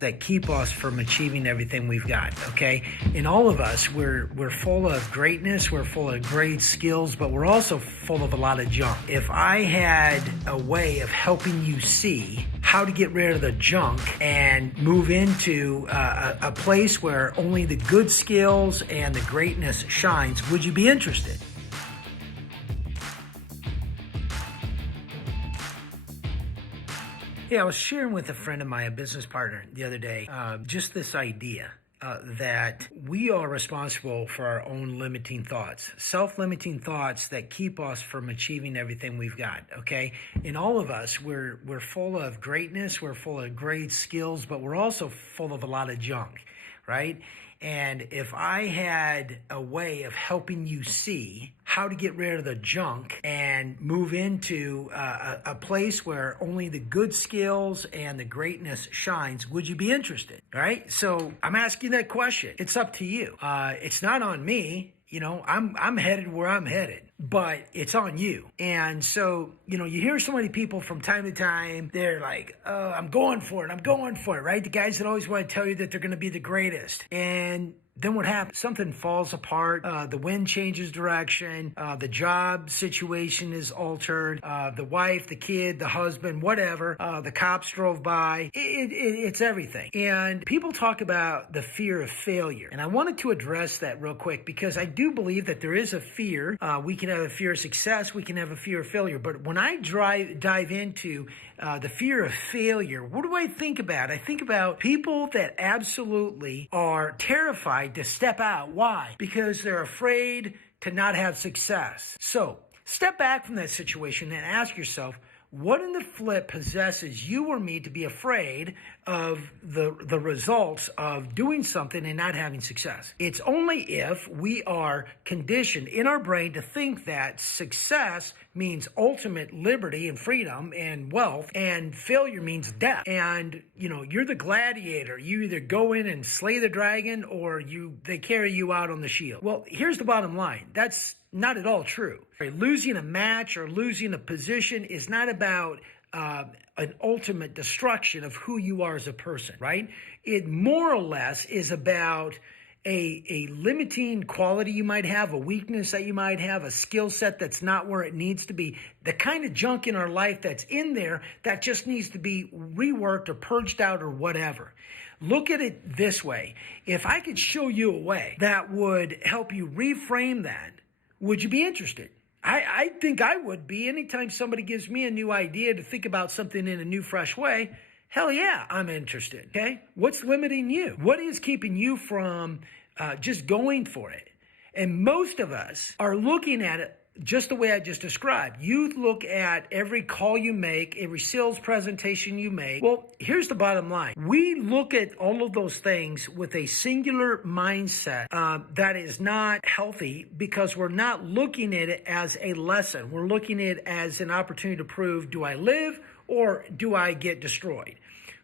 that keep us from achieving everything we've got, okay? In all of us, we're full of greatness, we're full of great skills, but we're also full of a lot of junk. If I had a way of helping you see how to get rid of the junk and move into a place where only the good skills and the greatness shines, would you be interested? Yeah, I was sharing with a friend of mine, a business partner, the other day, just this idea that we are responsible for our own limiting thoughts, self-limiting thoughts that keep us from achieving everything we've got, okay? In all of us, we're full of greatness, we're full of great skills, but we're also full of a lot of junk, right? And if I had a way of helping you see how to get rid of the junk and move into a place where only the good skills and the greatness shines, would you be interested? All right? So I'm asking that question. It's up to you. It's not on me. You know, I'm headed where I'm headed, but it's on you. And so, you know, you hear so many people from time to time, they're like, oh, I'm going for it, right? The guys that always want to tell you that they're going to be the greatest. And then what happens? Something falls apart. The wind changes direction. The job situation is altered. The wife, the kid, the husband, whatever. The cops drove by. It's everything. And people talk about the fear of failure. And I wanted to address that real quick because I do believe that there is a fear. We can have a fear of success. We can have a fear of failure. But when I dive into the fear of failure, what do I think about? I think about people that absolutely are terrified to step out. Why? Because they're afraid to not have success. So step back from that situation and ask yourself, what in the flip possesses you or me to be afraid of the results of doing something and not having success? It's only if we are conditioned in our brain to think that success means ultimate liberty and freedom and wealth, and failure means death. And, you know, you're the gladiator. You either go in and slay the dragon or they carry you out on the shield. Well, here's the bottom line. That's not at all true. Losing a match or losing a position is not about an ultimate destruction of who you are as a person, right? It more or less is about a limiting quality you might have, a weakness that you might have, a skill set that's not where it needs to be, the kind of junk in our life that's in there that just needs to be reworked or purged out or whatever. Look at it this way. If I could show you a way that would help you reframe that, would you be interested? I think I would be. Anytime somebody gives me a new idea to think about something in a new, fresh way, hell yeah, I'm interested, okay? What's limiting you? What is keeping you from just going for it? And most of us are looking at it just the way I just described. You look at every call you make, every sales presentation you make. Well, here's the bottom line. We look at all of those things with a singular mindset that is not healthy because we're not looking at it as a lesson. We're looking at it as an opportunity to prove, do I live or do I get destroyed?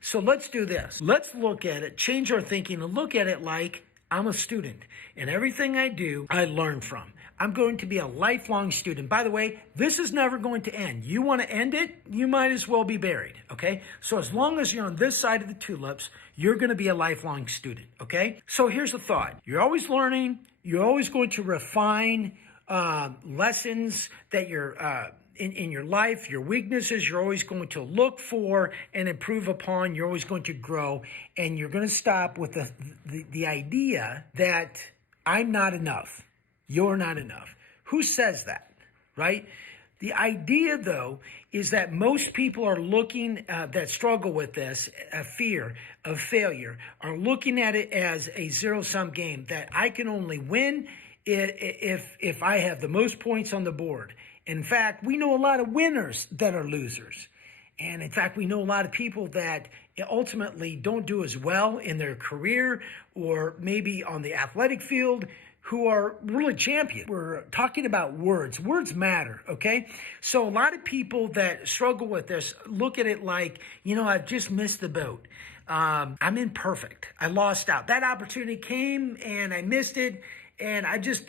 So let's do this. Let's look at it, change our thinking, and look at it like I'm a student, and everything I do, I learn from. I'm going to be a lifelong student. By the way, this is never going to end. You want to end it, you might as well be buried, okay? So as long as you're on this side of the tulips, you're going to be a lifelong student, okay? So here's the thought. You're always learning. You're always going to refine lessons that you're in your life, your weaknesses, you're always going to look for and improve upon. You're always going to grow, and you're going to stop with the idea that I'm not enough. You're not enough. Who says that, right? The idea, though, is that most people are looking, that struggle with this, a fear of failure, are looking at it as a zero-sum game, that I can only win if I have the most points on the board. In fact, we know a lot of winners that are losers. And in fact, we know a lot of people that ultimately don't do as well in their career or maybe on the athletic field who are really champions. We're talking about words. Words matter, okay? So a lot of people that struggle with this look at it like, you know, I've just missed the boat. I'm imperfect. I lost out. That opportunity came and I missed it. And I just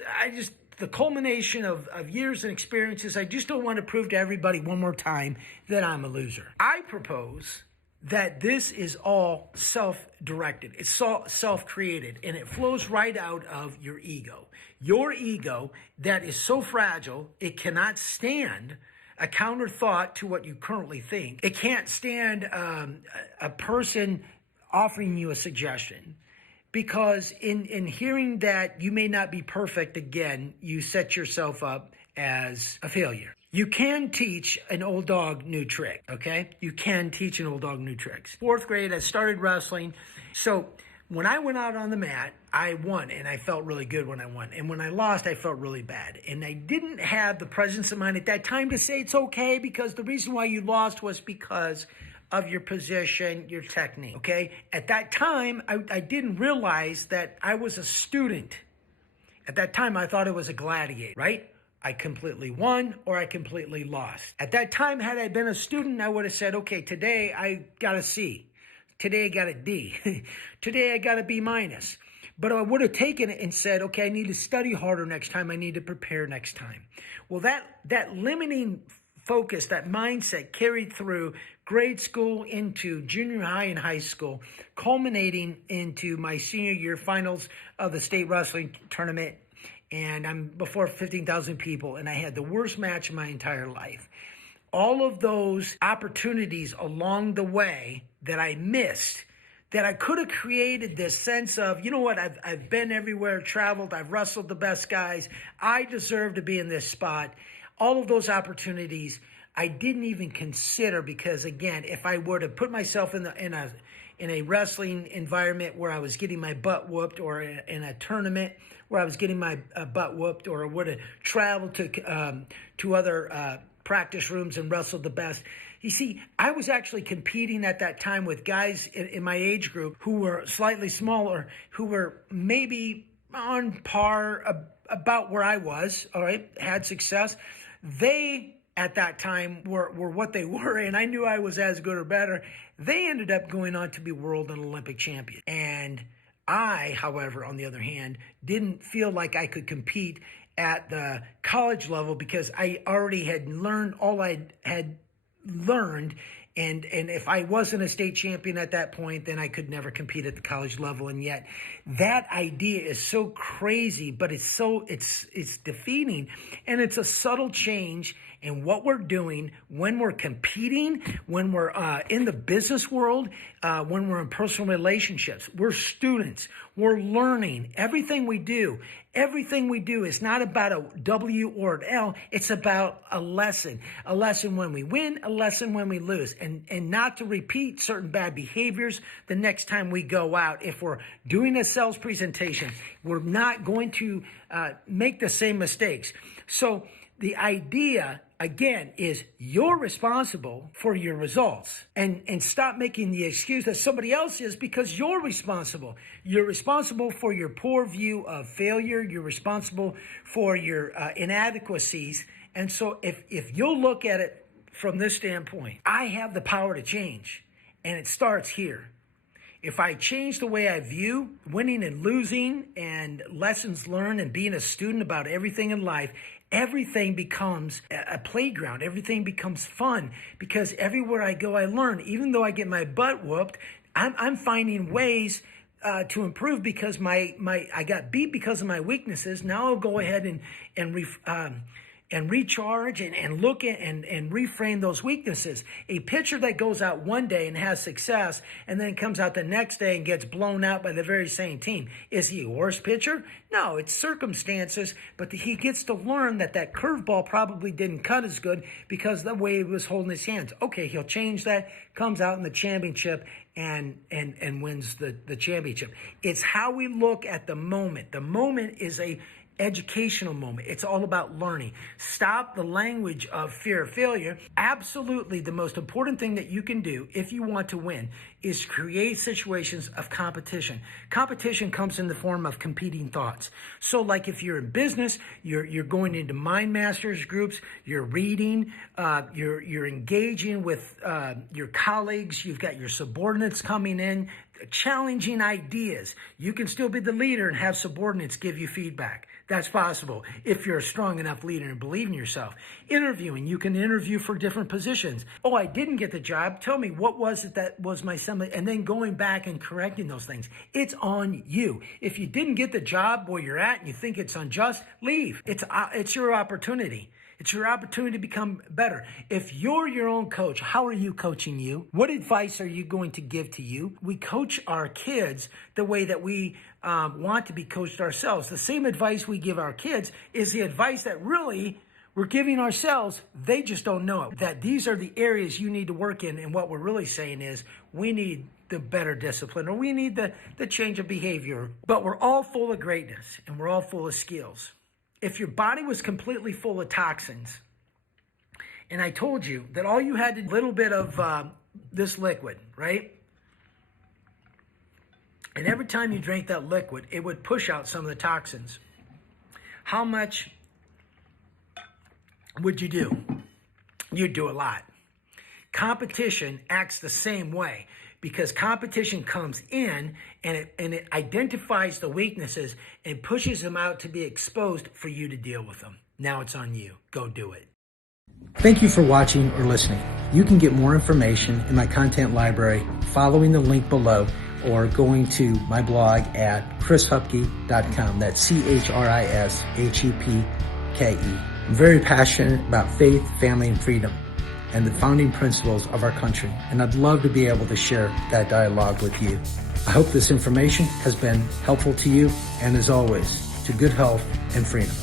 the culmination of years and experiences, I just don't want to prove to everybody one more time that I'm a loser. I propose that this is all self-directed. It's self-created, and it flows right out of your ego. Your ego that is so fragile, it cannot stand a counter thought to what you currently think. It can't stand a person offering you a suggestion. Because in hearing that you may not be perfect again, you set yourself up as a failure. You can teach an old dog new trick, okay? You can teach an old dog new tricks. 4th grade, I started wrestling. So when I went out on the mat, I won, and I felt really good when I won. And when I lost, I felt really bad. And I didn't have the presence of mind at that time to say it's okay, because the reason why you lost was because of your position, your technique, okay? At that time, I didn't realize that I was a student. At that time, I thought it was a gladiator, right? I completely won or I completely lost. At that time, had I been a student, I would have said, okay, today I got a C. Today I got a D. Today I got a B minus. But I would have taken it and said, okay, I need to study harder next time. I need to prepare next time. Well, that limiting focus, that mindset carried through grade school into junior high and high school, culminating into my senior year finals of the state wrestling tournament. And I'm before 15,000 people, and I had the worst match of my entire life. All of those opportunities along the way that I missed, that I could have created this sense of, you know what, I've been everywhere, traveled, I've wrestled the best guys, I deserve to be in this spot. All of those opportunities I didn't even consider, because again, if I were to put myself in a wrestling environment where I was getting my butt whooped, or in a tournament where I was getting my butt whooped, or would have traveled to other practice rooms and wrestled the best. You see, I was actually competing at that time with guys in my age group who were slightly smaller, who were maybe on par about where I was, all right, had success. They, at that time, were what they were, and I knew I was as good or better. They ended up going on to be world and Olympic champions. And I, however, on the other hand, didn't feel like I could compete at the college level, because I already had learned all I had learned. And if I wasn't a state champion at that point, then I could never compete at the college level. And yet that idea is so crazy, but it's defeating. And it's a subtle change in what we're doing when we're competing, when we're in the business world, when we're in personal relationships. We're students. We're learning. Everything we do is not about a W or an L. It's about a lesson when we win, a lesson when we lose, and not to repeat certain bad behaviors the next time we go out. If we're doing a sales presentation, we're not going to make the same mistakes. So the idea, again, is you're responsible for your results, and stop making the excuse that somebody else is, because you're responsible. You're responsible for your poor view of failure. You're responsible for your inadequacies. And so if you'll look at it from this standpoint, I have the power to change, and it starts here. If I change the way I view winning and losing and lessons learned and being a student about everything in life, everything becomes a playground. Everything becomes fun, because everywhere I go, I learn. Even though I get my butt whooped, I'm finding ways to improve, because I got beat because of my weaknesses. Now I'll go ahead and recharge and look at and reframe those weaknesses. A pitcher that goes out one day and has success and then comes out the next day and gets blown out by the very same team, is he a worse pitcher? No, it's circumstances, but he gets to learn that curveball probably didn't cut as good because of the way he was holding his hands. Okay, he'll change that, comes out in the championship and wins the championship. It's how we look at the moment. The moment is a educational moment. It's all about learning. Stop the language of fear of failure. Absolutely, the most important thing that you can do if you want to win is create situations of competition. Competition comes in the form of competing thoughts. So like if you're in business, you're going into mind masters groups, you're reading, you're engaging with your colleagues, you've got your subordinates coming in, challenging ideas. You can still be the leader and have subordinates give you feedback. That's possible if you're a strong enough leader and believe in yourself. Interviewing, you can interview for different positions. Oh, I didn't get the job. Tell me, what was it that was my summit? And then going back and correcting those things. It's on you. If you didn't get the job where you're at and you think it's unjust, leave. It's your opportunity. It's your opportunity to become better. If you're your own coach, how are you coaching you? What advice are you going to give to you? We coach our kids the way that we want to be coached ourselves. The same advice we give our kids is the advice that really we're giving ourselves. They just don't know it. That these are the areas you need to work in. And what we're really saying is we need the better discipline, or we need the change of behavior. But we're all full of greatness and we're all full of skills. If your body was completely full of toxins, and I told you that all you had a little bit of this liquid, right? And every time you drank that liquid, it would push out some of the toxins. How much would you do? You'd do a lot. Competition acts the same way, because competition comes in and it identifies the weaknesses and pushes them out to be exposed for you to deal with them. Now it's on you. Go do it. Thank you for watching or listening. You can get more information in my content library following the link below or going to my blog at chrishupke.com. That's CHRISHUPKE. I'm very passionate about faith, family, and freedom, and the founding principles of our country, and I'd love to be able to share that dialogue with you. I hope this information has been helpful to you, and as always, to good health and freedom.